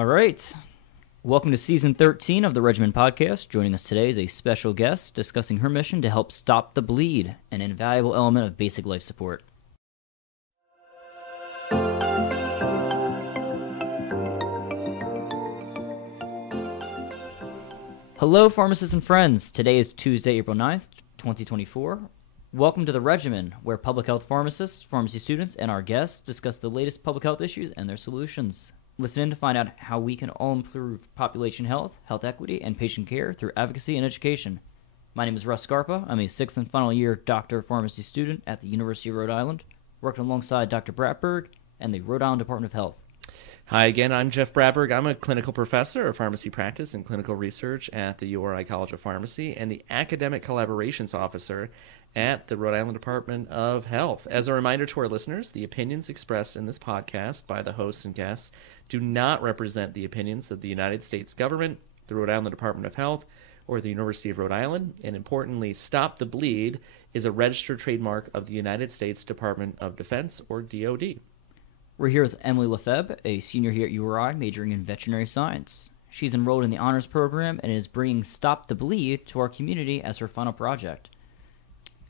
All right. Welcome to Season 13 of the Regimen podcast. Joining us today is a special guest discussing her mission to help stop the bleed, an invaluable element of basic life support. Hello, pharmacists and friends. Today is Tuesday, April 9th, 2024. Welcome to the Regimen, where public health pharmacists, pharmacy students, and our guests discuss the latest public health issues and their solutions. Listen in to find out how we can all improve population health, health equity, and patient care through advocacy and education. My name is Russ Scarpa. I'm a sixth and final year Doctor of Pharmacy student at the University of Rhode Island, working alongside Dr. Bratberg and the Rhode Island Department of Health. Hi again, I'm Jeff Bratberg. I'm a clinical professor of pharmacy practice and clinical research at the URI College of Pharmacy and the academic collaborations officer at the Rhode Island Department of Health. As a reminder to our listeners, the opinions expressed in this podcast by the hosts and guests do not represent the opinions of the United States government, the Rhode Island Department of Health, or the University of Rhode Island. And importantly, Stop the Bleed is a registered trademark of the United States Department of Defense, or DoD. We're here with Emily Lefebre, a senior here at URI majoring in veterinary science. She's enrolled in the honors program and is bringing Stop the Bleed to our community as her final project.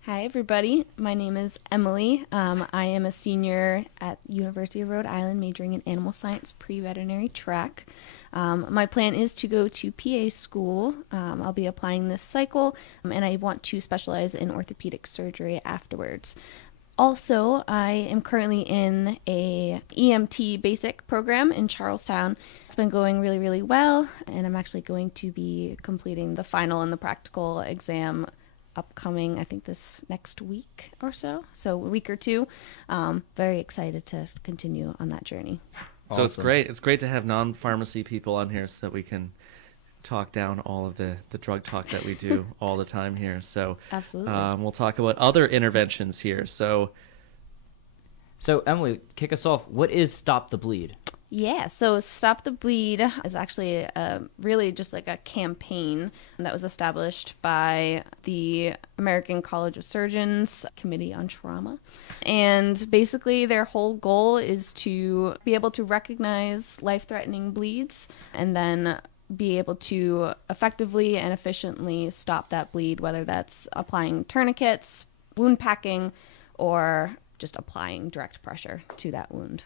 Hi, everybody. My name is Emily. I am a senior at University of Rhode Island majoring in animal science pre-veterinary track. My plan is to go to PA school. I'll be applying this cycle, and I want to specialize in orthopedic surgery afterwards. Also, I am currently in a EMT basic program in Charlestown. It's been going really, really well, and I'm actually going to be completing the final and the practical exam upcoming, I think this next week or so a week or two. Very excited to continue on that journey. Awesome. So it's great to have non-pharmacy people on here so that we can talk down all of the drug talk that we do all the time here. So absolutely, we'll talk about other interventions here. So Emily, kick us off. What is Stop the Bleed? Yeah, so Stop the Bleed is actually really just like a campaign that was established by the American College of Surgeons Committee on Trauma. And basically their whole goal is to be able to recognize life-threatening bleeds and then be able to effectively and efficiently stop that bleed, whether that's applying tourniquets, wound packing, or just applying direct pressure to that wound.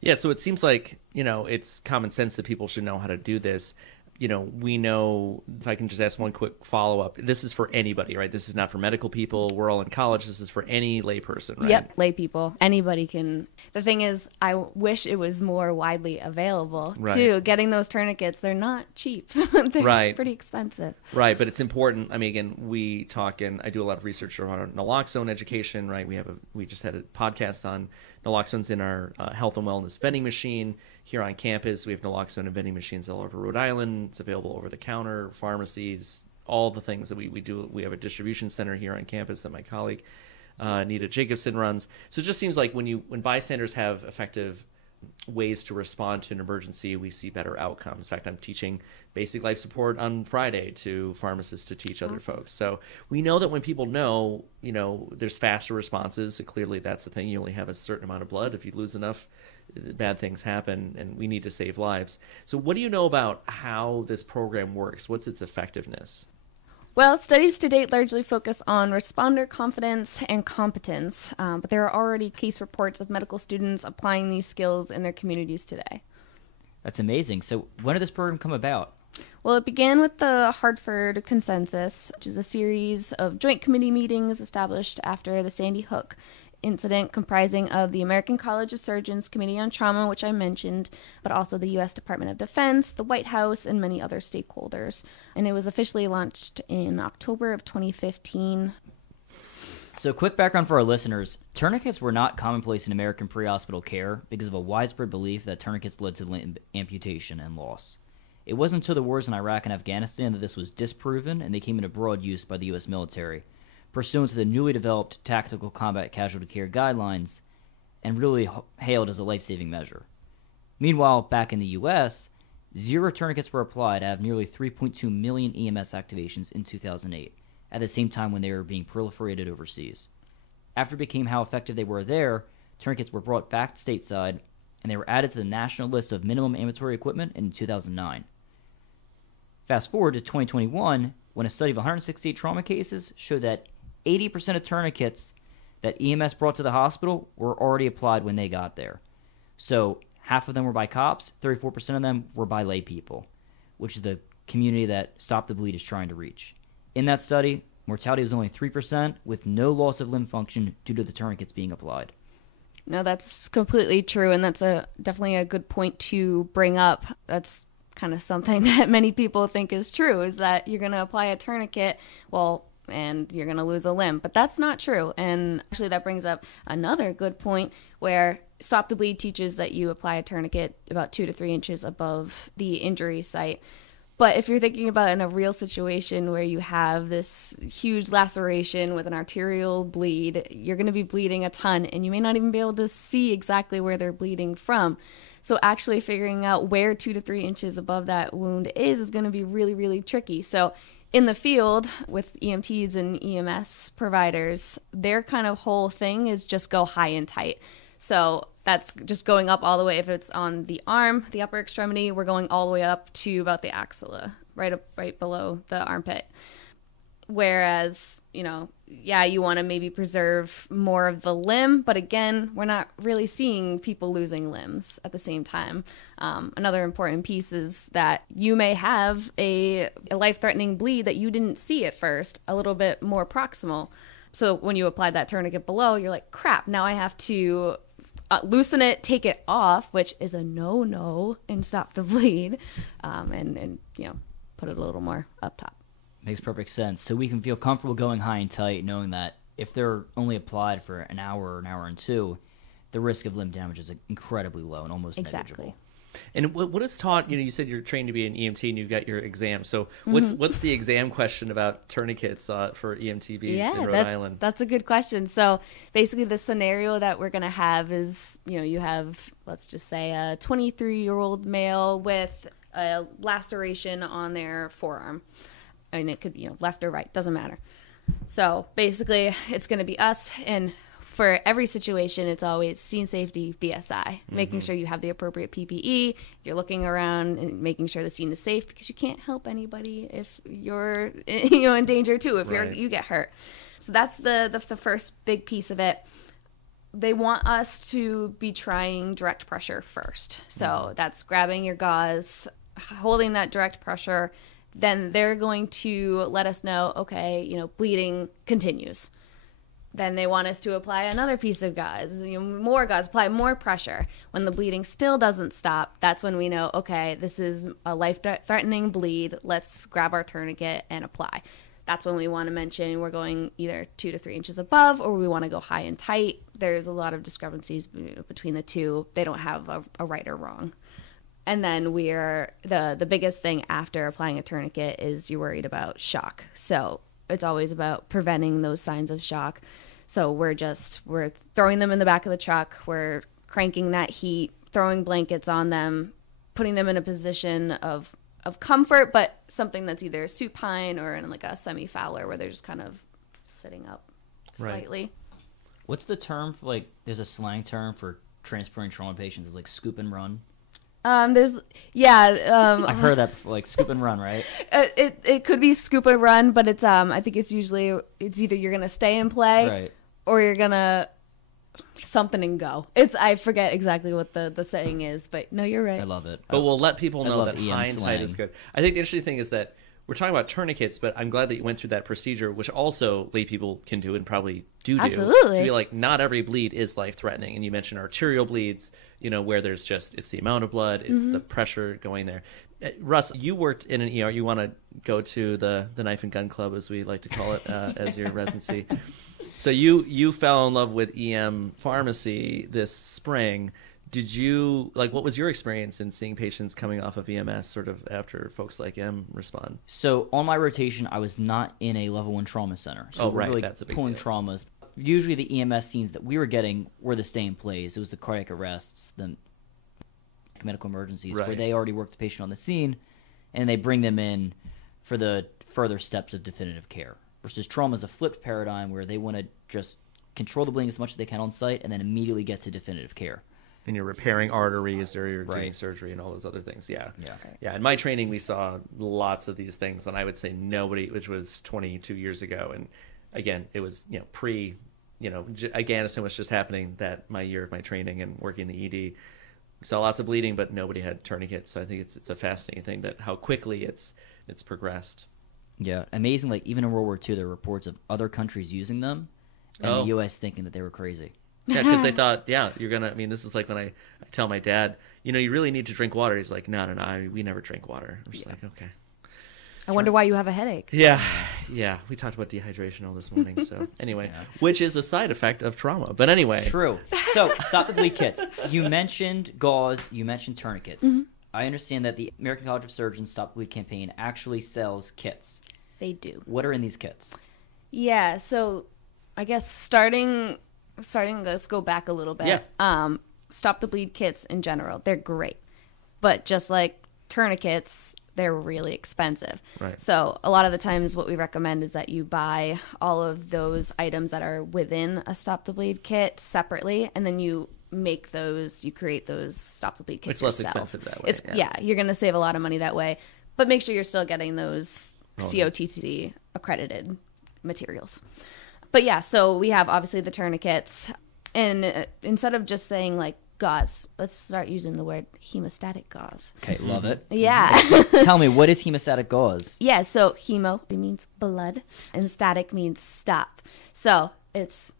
Yeah, so it seems like, it's common sense that people should know how to do this. We know, if I can just ask one quick follow-up, this is for anybody, right? This is not for medical people. We're all in college. This is for any layperson, right? Yep, lay people. Anybody can. The thing is, I wish it was more widely available, too. Getting those tourniquets, they're not cheap. They're pretty expensive. Right, but it's important. I mean, again, we talk, and I do a lot of research around naloxone education, right? We just had a podcast on naloxone's in our health and wellness vending machine here on campus. We have naloxone and vending machines all over Rhode Island. It's available over the counter, pharmacies, all the things that we do. We have a distribution center here on campus that my colleague Nita Jacobson runs. So it just seems like when bystanders have effective ways to respond to an emergency, we see better outcomes. In fact, I'm teaching basic life support on Friday to pharmacists to teach other folks. So we know that when people know, there's faster responses. So clearly that's the thing. You only have a certain amount of blood. If you lose enough, bad things happen, and we need to save lives. So what do you know about how this program works? What's its effectiveness? Well, studies to date largely focus on responder confidence and competence, but there are already case reports of medical students applying these skills in their communities today. That's amazing. So when did this program come about? Well, it began with the Hartford Consensus, which is a series of joint committee meetings established after the Sandy Hook incident, comprising of the American College of Surgeons Committee on Trauma, which I mentioned, but also the U.S. Department of Defense, the White House, and many other stakeholders. And it was officially launched in October of 2015. So quick background for our listeners. Tourniquets were not commonplace in American pre-hospital care because of a widespread belief that tourniquets led to limb amputation and loss. It wasn't until the wars in Iraq and Afghanistan that this was disproven, and they came into broad use by the U.S. military, pursuant to the newly developed Tactical Combat Casualty Care Guidelines, and really hailed as a life-saving measure. Meanwhile, back in the U.S., 0 tourniquets were applied to have nearly 3.2 million EMS activations in 2008, at the same time when they were being proliferated overseas. After it became how effective they were there, tourniquets were brought back stateside, and they were added to the national list of minimum ambulatory equipment in 2009. Fast forward to 2021, when a study of 168 trauma cases showed that 80% of tourniquets that EMS brought to the hospital were already applied when they got there. So half of them were by cops, 34% of them were by lay people, which is the community that Stop the Bleed is trying to reach. In that study, mortality was only 3% with no loss of limb function due to the tourniquets being applied. No, that's completely true, and that's definitely a good point to bring up. That's kind of something that many people think is true, is that you're going to apply a tourniquet, and you're going to lose a limb. But that's not true. And actually that brings up another good point where Stop the Bleed teaches that you apply a tourniquet about 2 to 3 inches above the injury site. But if you're thinking about in a real situation where you have this huge laceration with an arterial bleed, you're going to be bleeding a ton, and you may not even be able to see exactly where they're bleeding from. So actually figuring out where 2 to 3 inches above that wound is going to be really, really tricky. So in the field with EMTs and EMS providers, their kind of whole thing is just go high and tight. So that's just going up all the way. If it's on the arm, the upper extremity, we're going all the way up to about the axilla, right below the armpit. Whereas, you want to maybe preserve more of the limb, but again, we're not really seeing people losing limbs at the same time. Another important piece is that you may have a life-threatening bleed that you didn't see at first, a little bit more proximal. So when you apply that tourniquet below, you're like, crap, now I have to loosen it, take it off, which is a no-no in Stop the Bleed, and put it a little more up top. Makes perfect sense. So we can feel comfortable going high and tight, knowing that if they're only applied for an hour or an hour and two, the risk of limb damage is incredibly low and almost negligible. And what is taught? You said you're trained to be an EMT and you've got your exam. So what's the exam question about tourniquets for EMTBs in Rhode Island? That's a good question. So basically, the scenario that we're going to have is, you have, let's just say, a 23-year-old male with a laceration on their forearm. And it could be left or right, doesn't matter. So basically, it's going to be us, and for every situation, it's always scene safety, BSI, making sure you have the appropriate PPE, you're looking around and making sure the scene is safe, because you can't help anybody if you're in danger too, if you get hurt. So that's the first big piece of it. They want us to be trying direct pressure first. So that's grabbing your gauze, holding that direct pressure. Then they're going to let us know, okay, bleeding continues. Then they want us to apply another piece of gauze, more gauze, apply more pressure. When the bleeding still doesn't stop, that's when we know, okay, this is a life-threatening bleed. Let's grab our tourniquet and apply. That's when we want to mention we're going either 2 to 3 inches above, or we want to go high and tight. There's a lot of discrepancies between the two. They don't have a right or wrong. And then the biggest thing after applying a tourniquet is you're worried about shock. So it's always about preventing those signs of shock. So we're throwing them in the back of the truck. We're cranking that heat, throwing blankets on them, putting them in a position of comfort, but something that's either supine or in like a semi-Fowler where they're just kind of sitting up slightly. Right. What's the term for, there's a slang term for transporting trauma patients, is scoop and run? I've heard that before, scoop and run, right? It could be scoop and run, but it's I think it's either you're gonna stay and play, right, or you're gonna something and go. I forget exactly what the saying is, but no, you're right. I love it. But we'll let people know that EM high and tight is good. I think the interesting thing is that we're talking about tourniquets, but I'm glad that you went through that procedure, which also lay people can do and probably do. Absolutely. To be like, not every bleed is life-threatening. And you mentioned arterial bleeds, where there's it's the amount of blood, it's the pressure going there. Russ, you worked in an ER. You want to go to the Knife and Gun Club, as we like to call it, as your residency. So you fell in love with EM pharmacy this spring. Did you, what was your experience in seeing patients coming off of EMS sort of after folks like M respond? So on my rotation, I was not in a level 1 trauma center. So we're really that's a big pulling deal. traumas. Usually the EMS scenes that we were getting were the stay in plays. It was the cardiac arrests, the medical emergencies, where they already worked the patient on the scene, and they bring them in for the further steps of definitive care. Versus trauma is a flipped paradigm where they want to just control the bleeding as much as they can on site and then immediately get to definitive care. and you're repairing arteries or you're doing Right. surgery and all those other things. Yeah. Yeah. Yeah. In my training, we saw lots of these things, and I would say nobody, which was 22 years ago. And again, it was, Afghanistan was just happening my year of my training and working in the ED. Saw lots of bleeding, but nobody had tourniquets. So I think it's a fascinating thing that how quickly it's progressed. Yeah, amazing. Like even in World War II, there were reports of other countries using them, and Oh. the U.S. thinking that they were crazy. Yeah, because they thought, you're gonna. I mean, this is like when I tell my dad, you really need to drink water. He's like, no, we never drink water. I'm just like, okay. I wonder why you have a headache. Yeah. We talked about dehydration all this morning. So anyway, which is a side effect of trauma. But anyway, True. So, Stop the Bleed kits. You mentioned gauze. You mentioned tourniquets. I understand that the American College of Surgeons Stop the Bleed campaign actually sells kits. They do. What are in these kits? Yeah, so I guess starting let's go back a little bit. Yeah. Stop the bleed kits in general, they're great. But just like tourniquets, they're really expensive. Right. So a lot of the times what we recommend is that you buy all of those items that are within a Stop the Bleed kit separately, and then you create those Stop the Bleed kits It's less yourself. expensive that way, Yeah, you're going to save a lot of money that way. But make sure you're still getting those Oh, COTC accredited materials. But yeah, so we have obviously the tourniquets, and instead of just saying like gauze, let's start using the word hemostatic gauze. Okay, love it. Yeah. Tell me, what is hemostatic gauze? Yeah, so hemo means blood, and static means stop. So it's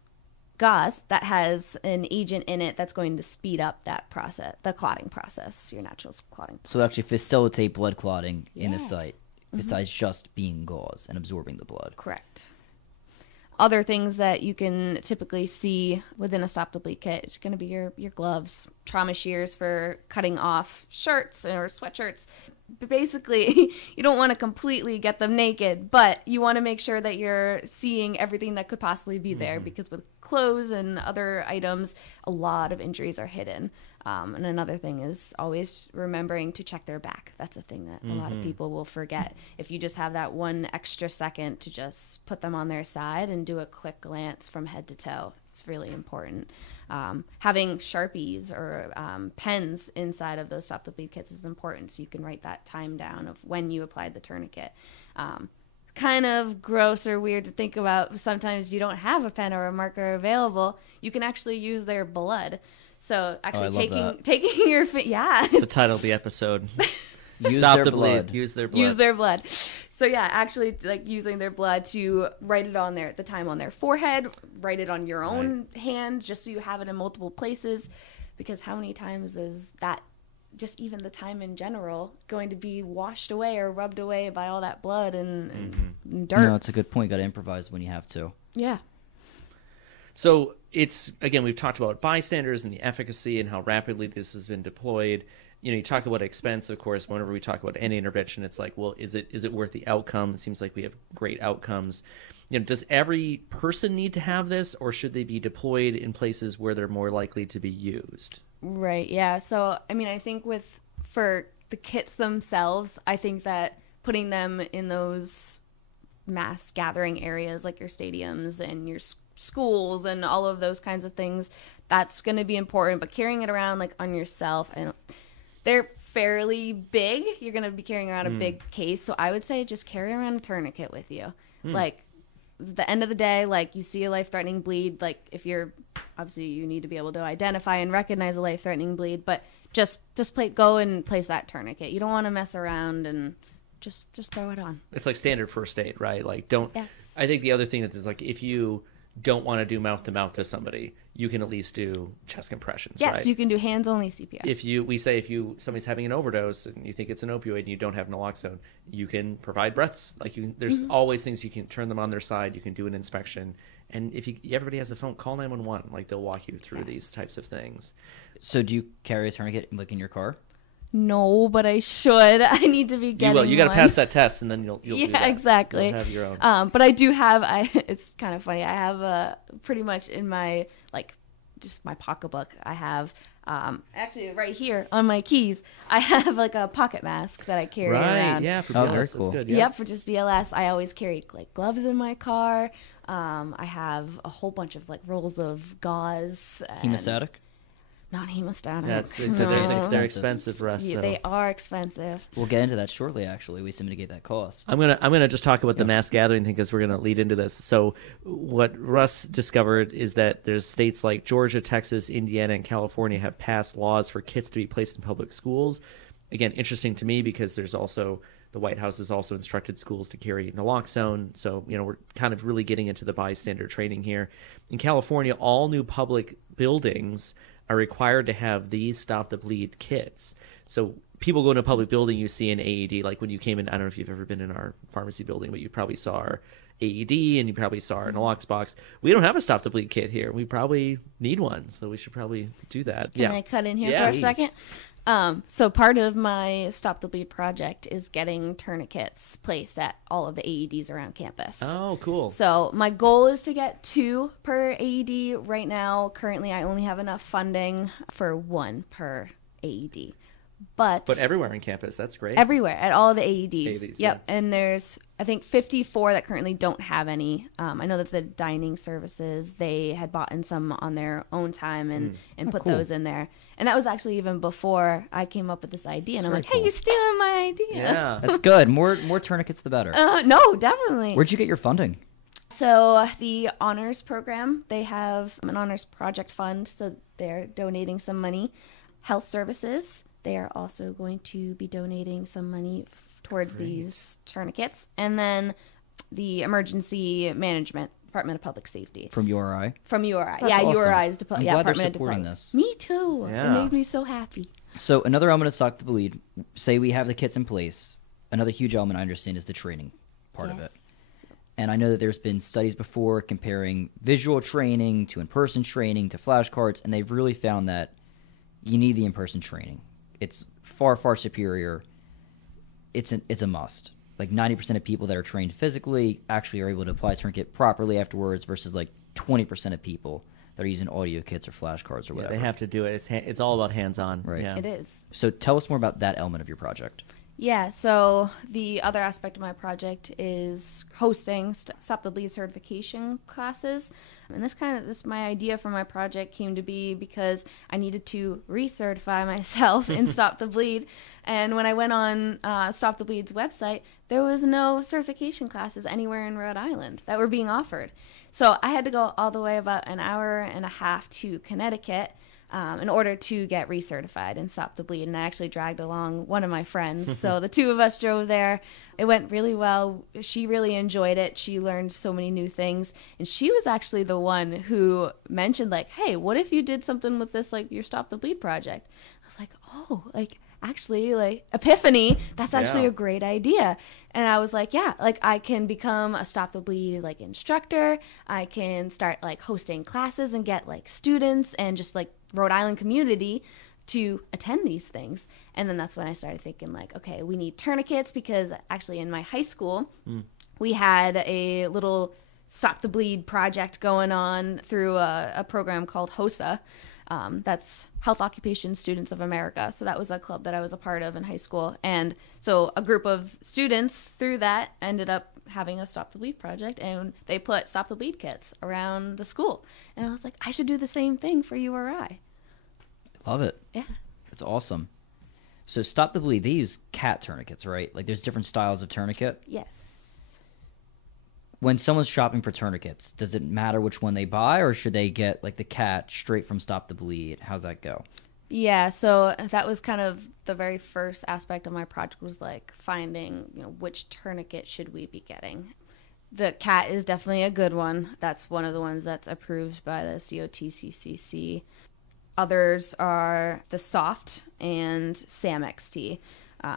gauze that has an agent in it that's going to speed up that process, the clotting process, your natural clotting process. So actually facilitate blood clotting in a Yeah. site, besides just being gauze and absorbing the blood. Correct. Other things that you can typically see within a Stop the Bleed kit is going to be your gloves, trauma shears for cutting off shirts or sweatshirts. But basically, you don't want to completely get them naked, but you want to make sure that you're seeing everything that could possibly be there, because with clothes and other items, a lot of injuries are hidden. And another thing is always remembering to check their back. That's a thing that a lot of people will forget. If you just have that one extra second to just put them on their side and do a quick glance from head to toe, it's really important. Having Sharpies or pens inside of those Stop the Bleed kits is important, so you can write that time down of when you applied the tourniquet. Kind of gross or weird to think about. Sometimes you don't have a pen or a marker available. You can actually use their blood. So actually taking your It's the title of the episode. Use Stop their the blood. bleed. Use their blood. Use their blood. So yeah, actually like using their blood to write it on the time on their forehead, write it on your own hand, just so you have it in multiple places. Because how many times is that, just even the time in general, going to be washed away or rubbed away by all that blood and dirt? No, it's a good point. Got to improvise when you have to. Yeah. So it's, again, we've talked about bystanders and the efficacy and how rapidly this has been deployed. You talk about expense, of course. Whenever we talk about any intervention, it's like, well, is it worth the outcome? It seems like we have great outcomes. Does every person need to have this, or should they be deployed in places where they're more likely to be used? Right. Yeah. So, I mean, I think for the kits themselves, I think that putting them in those mass gathering areas like your stadiums and your schools and all of those kinds of things, that's going to be important. But carrying it around like on yourself, and they're fairly big. You're going to be carrying around a big case. So I would say just carry around a tourniquet with you. Like, at the end of the day, like, you see a life-threatening bleed, like, if you're, obviously you need to be able to identify and recognize a life-threatening bleed, but just go and place that tourniquet. You don't want to mess around and just throw it on. It's like standard first aid, right? Like, don't. Yes. I think the other thing that is, like, if you don't want to do mouth-to-mouth to somebody, you can at least do chest compressions, Yes, right? you can do hands-only CPR. If somebody's having an overdose and you think it's an opioid and you don't have naloxone, you can provide breaths. Like, there's always things you can turn them on their side. You can do an inspection, and if everybody has a phone, call 911. Like, they'll walk you through these types of things. So do you carry a tourniquet like in your car? No, but I should. I need to be getting You will. You got to one. pass that test, and then you'll do Yeah, that. exactly. You'll have your own. But I do have. It's kind of funny. I have pretty much in my just my pocketbook. I have actually right here on my keys. I have like a pocket mask that I carry around. Yeah, for Oh, BLS, very that's cool. good. Yep, for just BLS. I always carry like gloves in my car. I have a whole bunch of like rolls of gauze. and- Hemostatic? Not hemostatic. That's so No. they're expensive for us. Yeah, So. they are expensive. We'll get into that shortly. Actually, we mitigate that cost. I'm gonna just talk about the mass gathering thing because we're gonna lead into this. So what Russ discovered is that there's states like Georgia, Texas, Indiana, and California have passed laws for kits to be placed in public schools. Again, interesting to me because there's also the White House has also instructed schools to carry naloxone. So we're kind of really getting into the bystander training here. In California, all new public buildings are required to have these stop the bleed kits. So people go into a public building, you see an AED, like when you came in, I don't know if you've ever been in our pharmacy building, but you probably saw our AED and you probably saw our nalox box. We don't have a stop the bleed kit here. We probably need one, so we should probably do that. Can I cut in here Yeah, for a please. second? So part of my Stop the Bleed project is getting tourniquets placed at all of the AEDs around campus. Oh, cool. So my goal is to get 2 per AED. Right now, currently, I only have enough funding for 1 per AED. But everywhere on campus, that's great. everywhere at all the AEDs. AEDs, Yep. And there's, I think, 54 that currently don't have any. I know that the dining services, they had bought in some on their own time and put cool. those in there. And that was actually even before I came up with this idea. And I'm very like, hey, cool. you're stealing my idea. Yeah. That's good. More tourniquets, the better. No, definitely. Where'd you get your funding? So the honors program, they have an honors project fund. So they're donating some money. Health services, they are also going to be donating some money towards these tourniquets. And then the emergency management, Department of Public Safety. From URI? From URI. That's yeah, awesome. URI's I'm glad they're Department of supporting Defense. this. Me too. Yeah. It makes me so happy. So another element of Stop the Bleed, say we have the kits in place. Another huge element I understand is the training part of it. And I know that there's been studies before comparing visual training to in-person training to flashcards, and they've really found that you need the in-person training. It's far, far superior. It's a must. Like 90% of people that are trained physically actually are able to apply a tourniquet properly afterwards versus like 20% of people that are using audio kits or flashcards or Yeah, whatever. they have to do it. It's all about hands-on. Right. Yeah. It is. So tell us more about that element of your project. Yeah, so the other aspect of my project is hosting Stop the Bleed certification classes. And my idea for my project came to be because I needed to recertify myself in Stop the Bleed. And when I went on Stop the Bleed's website, there was no certification classes anywhere in Rhode Island that were being offered. So I had to go all the way about an hour and a half to Connecticut in order to get recertified and Stop the Bleed. And I actually dragged along one of my friends. So the two of us drove there. It went really well. She really enjoyed it. She learned so many new things. And she was actually the one who mentioned, like, hey, what if you did something with this, like your Stop the Bleed project? I was like, oh, like, actually, like, epiphany, that's actually Yeah. a great idea. And I was like, yeah, like, I can become a Stop the Bleed, like, instructor. I can start, like, hosting classes and get, like, students and just, like, Rhode Island community to attend these things. And then that's when I started thinking, like, okay, we need tourniquets because actually in my high school, we had a little Stop the Bleed project going on through a program called HOSA. That's Health Occupation Students of America. So that was a club that I was a part of in high school. And so a group of students through that ended up having a Stop the Bleed project, and they put Stop the Bleed kits around the school. And I was like, I should do the same thing for URI. Love it. Yeah. That's awesome. So Stop the Bleed, they use cat tourniquets, right? Like there's different styles of tourniquet. Yes. When someone's shopping for tourniquets, does it matter which one they buy, or should they get like the cat straight from Stop the Bleed? How's that go? Yeah, so that was kind of the very first aspect of my project, was like finding, which tourniquet should we be getting. The cat is definitely a good one. That's one of the ones that's approved by the COTCCC. Others are the soft and Sam XT.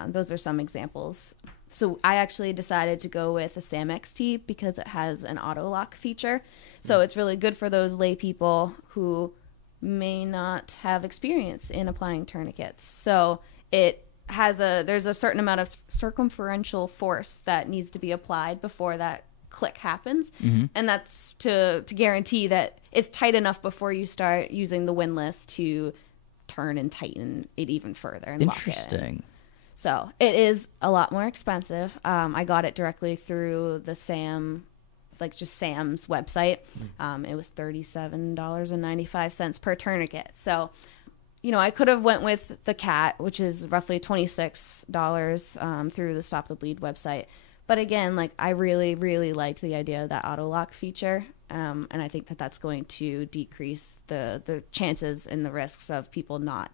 Those are some examples. So I actually decided to go with a Sam XT because it has an auto lock feature. So it's really good for those lay people who may not have experience in applying tourniquets. So there's a certain amount of circumferential force that needs to be applied before that click happens. And that's to guarantee that it's tight enough before you start using the windlass to turn and tighten it even further and lock it. Interesting. So it is a lot more expensive. I got it directly through the Sam's website. It was $37.95 per tourniquet. So I could have went with the cat, which is roughly $26 through the Stop the Bleed website. But again, like I really, really liked the idea of that auto lock feature. And I think that that's going to decrease the chances and the risks of people not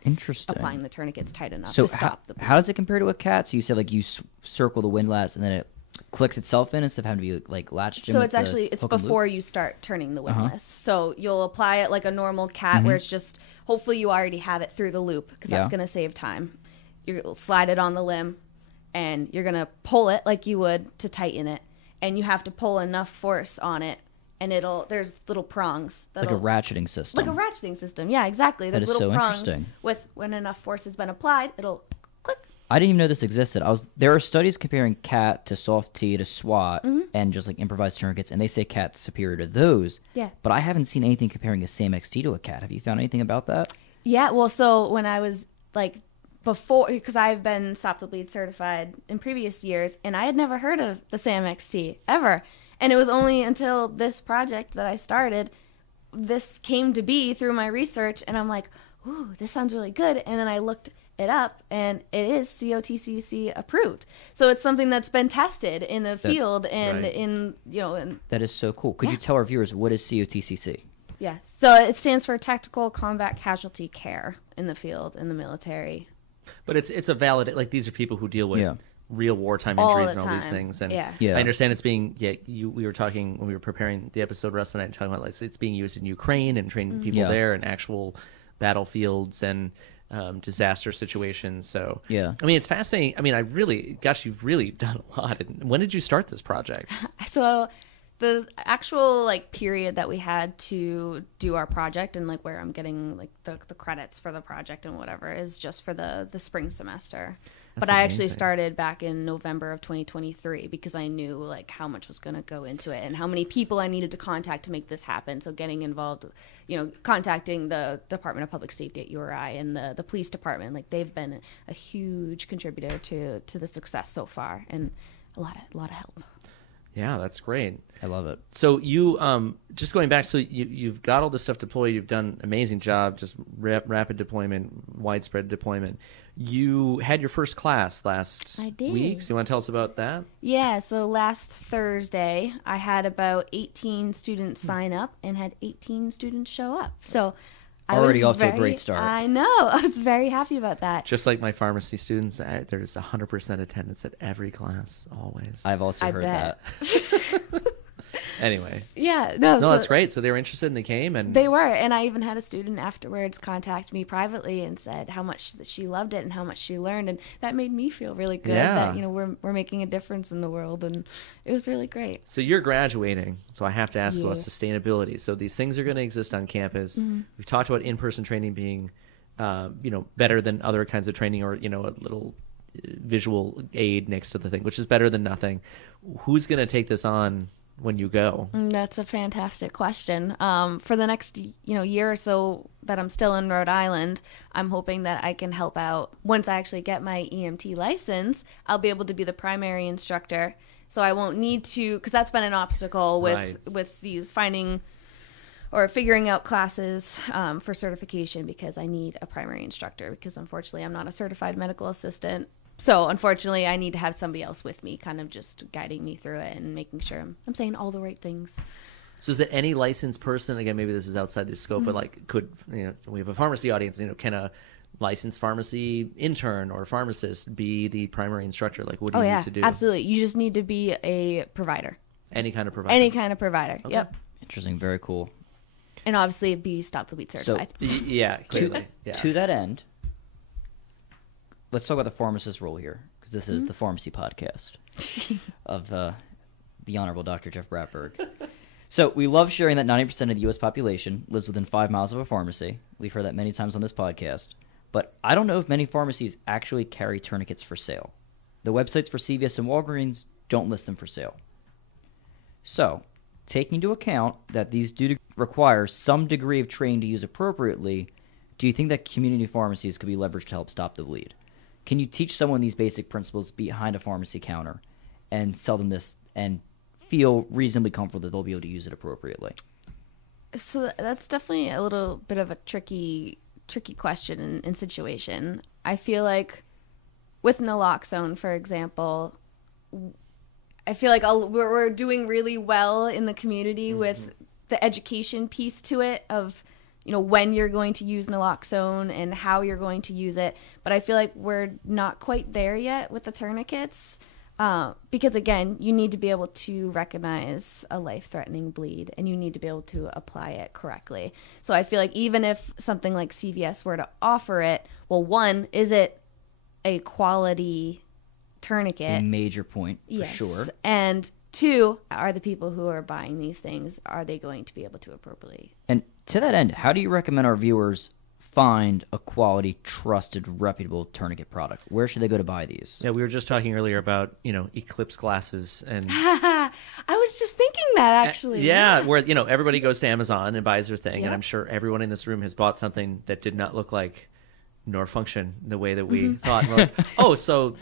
applying the tourniquets tight enough to stop the bleed. How does it compare to a cat? So you said like you circle the windlass and then it clicks itself in instead of having to be like latched in. So it's before you start turning the windlass. So you'll apply it like a normal cat where it's just, hopefully you already have it through the loop because that's going to save time. You'll slide it on the limb and you're going to pull it like you would to tighten it. And you have to pull enough force on it. And there's little prongs. Like a ratcheting system. Like a ratcheting system. Yeah, exactly. There's little prongs with when enough force has been applied, it'll click. I didn't even know this existed. There are studies comparing cat to soft T to SWAT and just like improvised tourniquets, and they say cat's superior to those. Yeah. But I haven't seen anything comparing a SAM-XT to a cat. Have you found anything about that? Yeah, well, so when I was like before, because I've been Stop the Bleed certified in previous years, and I had never heard of the SAM-XT ever. And it was only until this project that I started, this came to be through my research, and I'm like, ooh, this sounds really good. And then I looked it up, and it is COTCC approved. So it's something that's been tested in the field and in. That is so cool. Could you tell our viewers what is COTCC? Yeah, so it stands for Tactical Combat Casualty Care in the field, in the military. But it's a valid, like these are people who deal with real wartime injuries and all these things. And I understand it's being, we were talking when we were preparing the episode Russ and I talking about like it's being used in Ukraine and training people there in actual battlefields and disaster situations. So I mean, it's fascinating. I mean, you've really done a lot. And when did you start this project? So the actual like period that we had to do our project and like where I'm getting like the credits for the project and whatever is just for the spring semester. But I actually started back in November of 2023 because I knew like how much was going to go into it and how many people I needed to contact to make this happen. So getting involved, contacting the Department of Public Safety at URI and the police department, like they've been a huge contributor to the success so far and a lot of help. Yeah, that's great. I love it. So you, just going back, so you've got all this stuff deployed. You've done an amazing job, just rapid deployment, widespread deployment. You had your first class last week. So you want to tell us about that? Yeah, so last Thursday, I had about 18 students sign up and had 18 students show up. So already off to a great start. I know. I was very happy about that. Just like my pharmacy students, there's 100% attendance at every class, always. I've also heard that. Anyway. Yeah. No, that's great. So they were interested and they came. And they were. And I even had a student afterwards contact me privately and said how much she loved it and how much she learned. And that made me feel really good that, we're making a difference in the world. And it was really great. So you're graduating. So I have to ask about sustainability. So these things are going to exist on campus. We've talked about in-person training being, better than other kinds of training or, a little visual aid next to the thing, which is better than nothing. Who's going to take this on when you go? That's a fantastic question. For the next year or so that I'm still in Rhode Island, I'm hoping that I can help out. Once I actually get my EMT license, I'll be able to be the primary instructor. So I won't need to, because that's been an obstacle with these figuring out classes for certification, because I need a primary instructor because unfortunately I'm not a certified medical assistant. So unfortunately, I need to have somebody else with me, kind of just guiding me through it and making sure I'm saying all the right things. So is it any licensed person? Again, maybe this is outside the scope, but like we have a pharmacy audience, can a licensed pharmacy intern or pharmacist be the primary instructor? Like, what do you need to do? Absolutely. You just need to be a provider. Any kind of provider? Any kind of provider. Okay. Yep. Interesting. Very cool. And obviously be Stop the Bleed certified. So, yeah, clearly. To that end, let's talk about the pharmacist role here, because this is the pharmacy podcast of the Honorable Dr. Jeff Bratberg. So we love sharing that 90% of the U.S. population lives within 5 miles of a pharmacy. We've heard that many times on this podcast. But I don't know if many pharmacies actually carry tourniquets for sale. The websites for CVS and Walgreens don't list them for sale. So, taking into account that these do require some degree of training to use appropriately, do you think that community pharmacies could be leveraged to help stop the bleed? Can you teach someone these basic principles behind a pharmacy counter and sell them this and feel reasonably comfortable that they'll be able to use it appropriately? So that's definitely a little bit of a tricky tricky question and situation. I feel like with naloxone, for example, I feel like we're doing really well in the community with the education piece to it of, you know, when you're going to use naloxone and how you're going to use it. But I feel like we're not quite there yet with the tourniquets. Because again, you need to be able to recognize a life-threatening bleed, and you need to be able to apply it correctly. So I feel like even if something like CVS were to offer it, well, one, is it a quality tourniquet? A major point, for sure. And two, are the people who are buying these things, are they going to be able to appropriately? And to that end, how do you recommend our viewers find a quality, trusted, reputable tourniquet product? Where should they go to buy these? Yeah, we were just talking earlier about, Eclipse glasses and I was just thinking that, actually. Yeah, where, everybody goes to Amazon and buys their thing, and I'm sure everyone in this room has bought something that did not look like nor function the way that we thought. And we're like, oh, so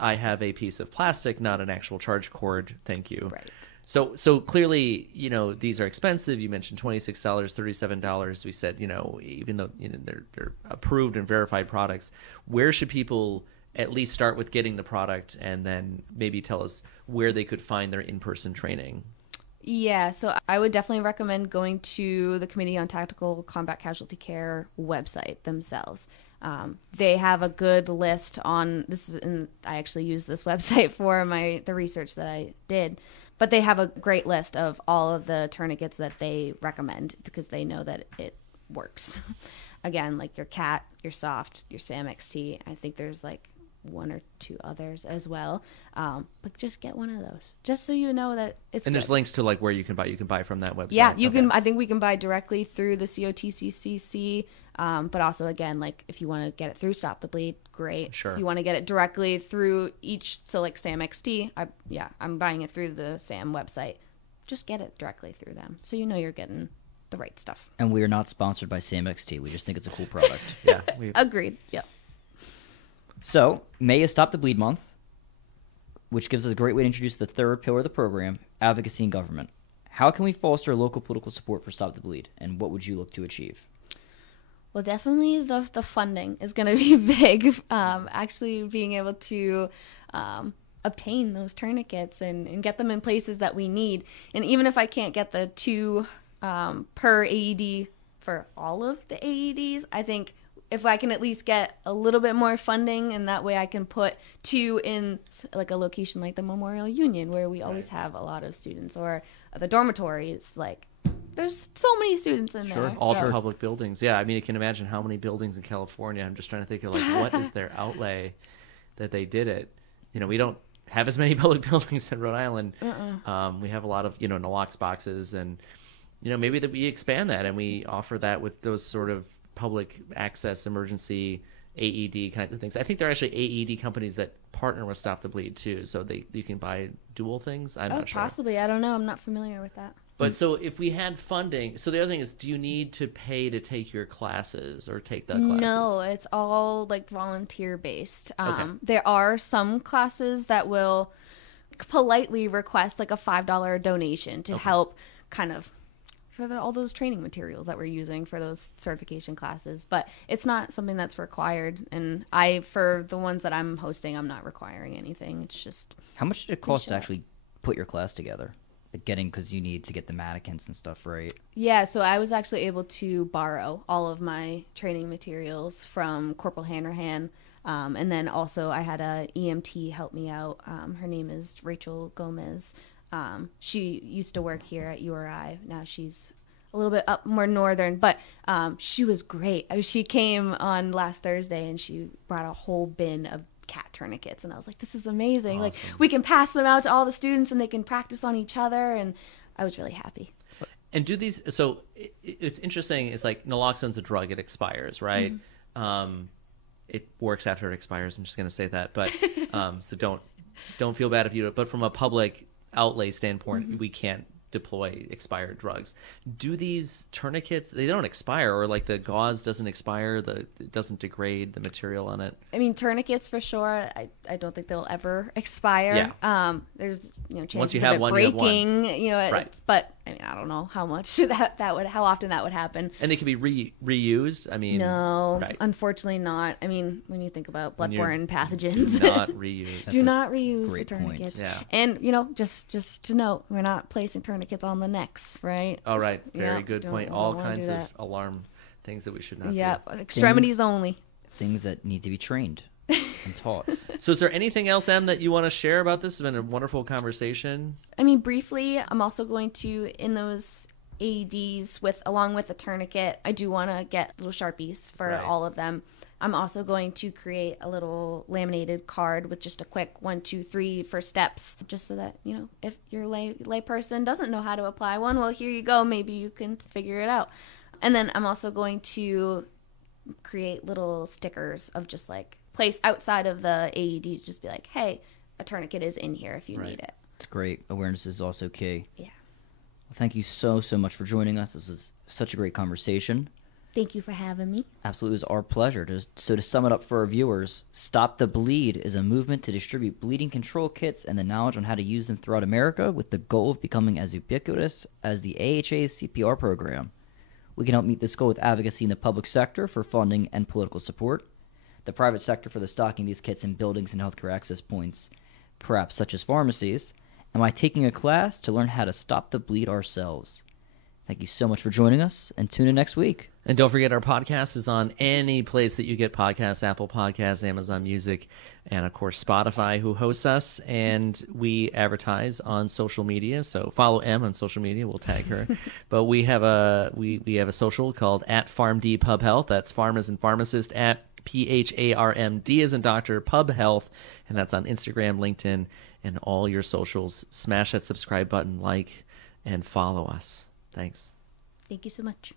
I have a piece of plastic, not an actual charge cord. Thank you. Right. So clearly, these are expensive. You mentioned $26, $37. We said, even though they're approved and verified products, where should people at least start with getting the product, and then maybe tell us where they could find their in-person training? Yeah, so I would definitely recommend going to the Committee on Tactical Combat Casualty Care website themselves. They have a good list on this, and I actually used this website for the research that I did. But they have a great list of all of the tourniquets that they recommend because they know that it works. Again, like your CAT, your Soft, your SAM XT. I think there's like one or two others as well. But just get one of those, just so you know that it's And good. There's links to like where you can buy. You can buy from that website. Yeah, you can. I think we can buy directly through the COTCCC. But also, again, like if you want to get it through Stop the Bleed, great. Sure. If you want to get it directly through so like SAM XT, I'm buying it through the SAM website. Just get it directly through them, so you know you're getting the right stuff. And we are not sponsored by Sam XT. We just think it's a cool product. Yeah. Agreed. Yep. So, May is Stop the Bleed Month, which gives us a great way to introduce the third pillar of the program, advocacy and government. How can we foster local political support for Stop the Bleed, and what would you look to achieve? Well, definitely the funding is going to be big. Actually being able to obtain those tourniquets and get them in places that we need. And even if I can't get the 2 per AED for all of the AEDs, I think if I can at least get a little bit more funding, and that way I can put 2 in like a location like the Memorial Union, where we always have a lot of students, or the dormitories, like there's so many students in there. All the public buildings. Yeah, I mean, you can imagine how many buildings in California. I'm just trying to think of like what is their outlay that they did it. We don't have as many public buildings in Rhode Island. We have a lot of nalox boxes, and maybe that we expand that and we offer that with those sort of public access emergency AED kinds of things. I think there are actually AED companies that partner with Stop the Bleed too, so you can buy dual things. I'm not sure. Possibly. I don't know. I'm not familiar with that. But so if we had funding, so the other thing is, do you need to pay to take your classes or take the classes? No, it's all like volunteer based. Okay. There are some classes that will politely request like a $5 donation to help kind of for all those training materials that we're using for those certification classes, but it's not something that's required. And for the ones that I'm hosting, I'm not requiring anything. It's just How much did it cost to actually put your class together? Because you need to get the mannequins and stuff, right? Yeah, so I was actually able to borrow all of my training materials from Corporal Hanrahan. And then also I had a EMT help me out. Her name is Rachel Gomez. She used to work here at URI. Now she's a little bit up more northern, but she was great. She came on last Thursday and she brought a whole bin of CAT tourniquets, and I was like, this is amazing. Awesome. Like, we can pass them out to all the students and they can practice on each other, and I was really happy. And do these, so it's interesting, it's like naloxone's a drug, it expires, right? It works after it expires, I'm just going to say that, but so don't feel bad if you do it, but from a public outlay standpoint, we can't deploy expired drugs. Do these tourniquets, they don't expire, or like the gauze doesn't expire, it doesn't degrade the material on it? I mean, tourniquets for sure. I don't think they'll ever expire. Yeah. There's chances Once you of have it one, you have breaking. one. Right. But I mean, I don't know how much how often that would happen. And they can be reused. I mean, no, right. Unfortunately not. I mean, when you think about bloodborne pathogens, not reused. Do not reuse the tourniquets. Yeah. And just to note, we're not placing tourniquets on the necks, right? All right, very good point. All don't kinds of alarm things that we should not do. Yeah, extremities only. Things that need to be trained and taught. So is there anything else, Em, that you want to share about this? It's been a wonderful conversation. I mean, briefly, I'm also going to, in those AEDs, along with a tourniquet, I do want to get little Sharpies for all of them. I'm also going to create a little laminated card with just a quick 1, 2, 3 first steps, just so that, you know, if your lay person doesn't know how to apply one, well, here you go. Maybe you can figure it out. And then I'm also going to create little stickers of just like place outside of the AED, just be like, hey, a tourniquet is in here if you need it. It's great. Awareness is also key. Yeah. Well, thank you so much for joining us. This is such a great conversation. Thank you for having me. Absolutely, it was our pleasure. So to sum it up for our viewers, Stop the Bleed is a movement to distribute bleeding control kits and the knowledge on how to use them throughout America with the goal of becoming as ubiquitous as the AHA's CPR program. We can help meet this goal with advocacy in the public sector for funding and political support, the private sector for the stocking these kits in buildings and healthcare access points, perhaps such as pharmacies, and by taking a class to learn how to stop the bleed ourselves. Thank you so much for joining us, and tune in next week. And don't forget, our podcast is on any place that you get podcasts, Apple Podcasts, Amazon Music, and of course Spotify, who hosts us. And we advertise on social media, so follow Em on social media. We'll tag her. But we have a social called @PharmD_Pub_Health. That's Pharm as in pharmacist, @PHARMD as in doctor, Pub Health, and that's on Instagram, LinkedIn, and all your socials. Smash that subscribe button, like, and follow us. Thanks. Thank you so much.